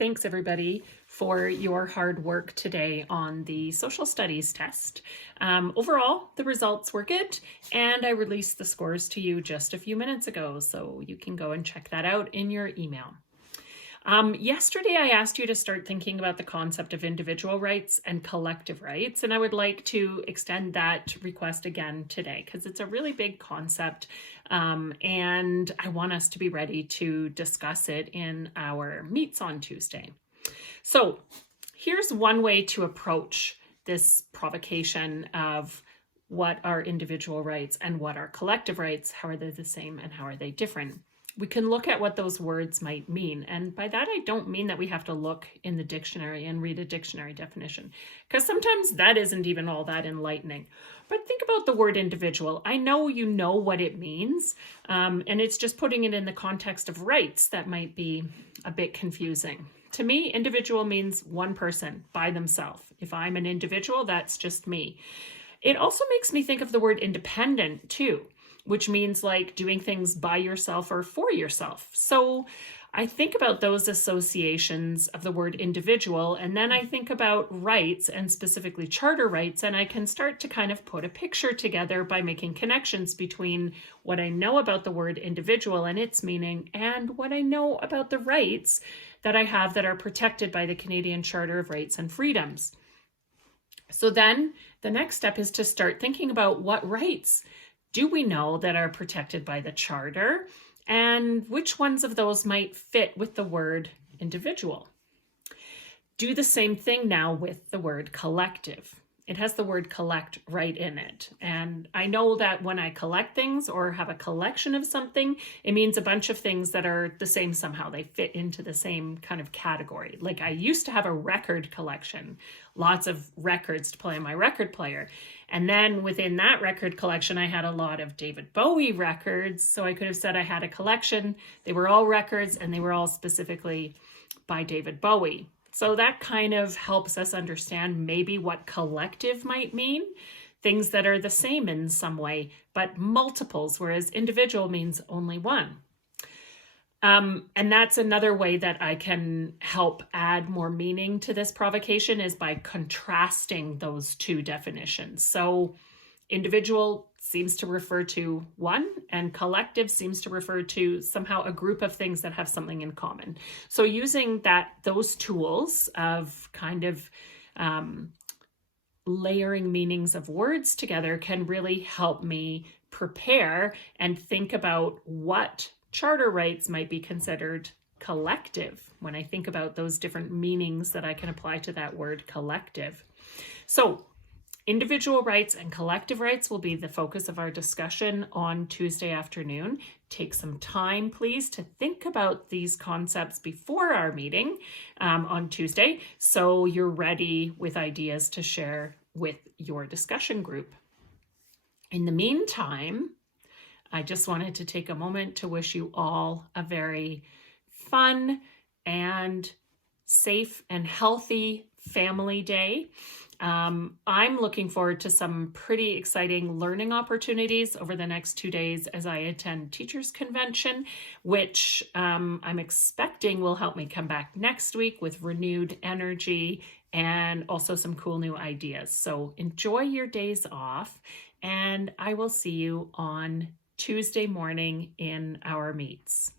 Thanks everybody for your hard work today on the social studies test. Overall, the results were good and I released the scores to you just a few minutes ago, so you can go and check that out in your email. Yesterday, I asked you to start thinking about the concept of individual rights and collective rights, and I would like to extend that request again today because it's a really big concept, and I want us to be ready to discuss it in our meets on Tuesday. So here's one way to approach this provocation of what are individual rights and what are collective rights, how are they the same and how are they different? We can look at what those words might mean. And by that, I don't mean that we have to look in the dictionary and read a dictionary definition, because sometimes that isn't even all that enlightening. But think about the word individual. I know you know what it means, and it's just putting it in the context of rights that might be a bit confusing. To me, individual means one person by themselves. If I'm an individual, that's just me. It also makes me think of the word independent too, which means like doing things by yourself or for yourself. So I think about those associations of the word individual, and then I think about rights and specifically charter rights, and I can start to kind of put a picture together by making connections between what I know about the word individual and its meaning and what I know about the rights that I have that are protected by the Canadian Charter of Rights and Freedoms. So then the next step is to start thinking about what rights do we know that are protected by the Charter, and which ones of those might fit with the word individual? Do the same thing now with the word collective. It has the word collect right in it. And I know that when I collect things or have a collection of something, it means a bunch of things that are the same somehow. They fit into the same kind of category. Like I used to have a record collection, lots of records to play on my record player. And then within that record collection, I had a lot of David Bowie records. So I could have said I had a collection. They were all records and they were all specifically by David Bowie. So that kind of helps us understand maybe what collective might mean, things that are the same in some way, but multiples, whereas individual means only one. And that's another way that I can help add more meaning to this provocation is by contrasting those two definitions. So individual seems to refer to one and collective seems to refer to somehow a group of things that have something in common. So using those tools of kind of layering meanings of words together can really help me prepare and think about what charter rights might be considered collective when I think about those different meanings that I can apply to that word collective. So individual rights and collective rights will be the focus of our discussion on Tuesday afternoon. Take some time, please, to think about these concepts before our meeting on Tuesday so you're ready with ideas to share with your discussion group. In the meantime, I just wanted to take a moment to wish you all a very fun and safe and healthy family day. I'm looking forward to some pretty exciting learning opportunities over the next 2 days as I attend Teachers Convention, which I'm expecting will help me come back next week with renewed energy and also some cool new ideas. So enjoy your days off, and I will see you on Tuesday morning in our meets.